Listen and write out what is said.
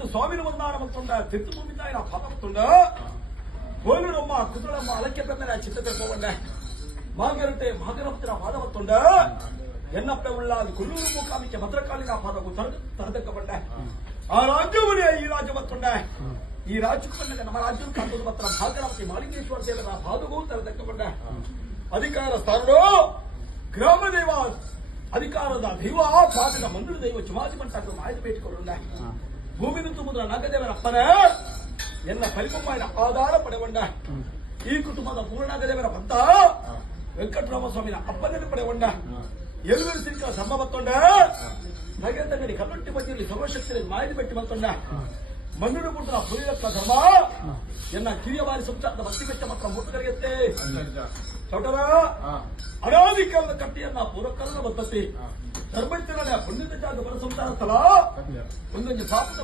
ಮುದ್ದು ಸ್ವಾಮಿನ ಒಂದಾನ ಮತ್ತೊಂಡ ತಿತ್ತು ತುಂಬಿದ್ದಾಯಿನ ಪಾಪ ಮತ್ತೊಂಡ ಕೋವಿಡಮ್ಮ ಕುದುರಮ್ಮ ಅಲಕ್ಕೆ ಬಂದ ಚಿತ್ತತೆ ಹೋಗಂಡ ಮಾಗರಟೆ ಮಾಗರಪುತ್ರ ಪಾದ ಮತ್ತೊಂಡ ಎನ್ನಪ್ಪ ಉಳ್ಳಾದಿ ಕೊಲ್ಲೂರು ಮೂಕಾಮಿಕೆ ಭದ್ರಕಾಲಿನ ಪಾದವು ತರದಕ್ಕಬಂಡ ಆ ರಾಜ್ಯವನೇ ಈ ರಾಜ್ಯ ಮತ್ತೊಂಡ ಈ ರಾಜ್ಯಕ್ಕೆ ಬಂದಾಗ ನಮ್ಮ ರಾಜ್ಯ ಕಂಡು ಮಾತ್ರ ಭಾಗರಪತಿ ಮಾಲಿಂಗೇಶ್ವರ ದೇವರ ಪಾದವು ತರದಕ್ಕಬಂಡ ಅಧಿಕಾರ ಸ್ಥಾನರು ಗ್ರಾಮ ದೈವ ಅಧಿಕಾರದ ದೈವ ಪಾದದ ಮಂದಿರ ದೈವ ಚುಮಾಜಿ ಮಂಟಕ ಮಾಹಿತಿ ಬೇಟಿಕೊಂಡ ಭೂಮಿ ತುಂಬುದ್ರ ನಾಗದೇವರ ಅಪ್ಪನ ಎನ್ನ ಪರಿಪೂರ್ಣ ಆಧಾರ ಪಡೆಕೊಂಡ ಈ ಕುಟುಂಬದ ಪೂರ್ಣಾಗದೇವರ ಭಕ್ತ ವೆಂಕಟರಾಮಸ್ವಾಮಿನ ಅಪ್ಪನನ್ನು ಪಡೆಕೊಂಡ ಎಲ್ಲರೂ ಸಿಕ್ಕ ಸಮ ಮತ್ತೊಂಡ ನಗೆ ತಗಡಿ ಕಲ್ಲೊಟ್ಟಿ ಬದಿಯಲ್ಲಿ ಸರ್ವಶಕ್ತಿ ಮಾಹಿತಿ ಬೆಟ್ಟಿ ಮತ್ತೊಂಡ ಮಣ್ಣು ಪುತ್ರ ಪುರಿಯತ್ತ ಧರ್ಮ ಎನ್ನ ಕಿರಿಯ ಬಾರಿ ಸಂಚಾರದ ಭಕ್ತಿ ಬೆಟ್ಟ ಮಾತ್ರ ಮುಟ್ಟುಗರಿಯತ್ತೆ ಚೌಟರ ಅನಾದಿ ಕಾಲದ ಕಟ್ಟಿಯನ್ನ ಪೂರಕರಣ ಬತ್ತತಿ ಧರ್ಮಸ್ಥಳ ಪುಣ್ಯದ ಜಾಗ ಬರ ಸಂಸಾರ ಸ್ಥಳ ಒಂದೊಂದು ಪಾಪದ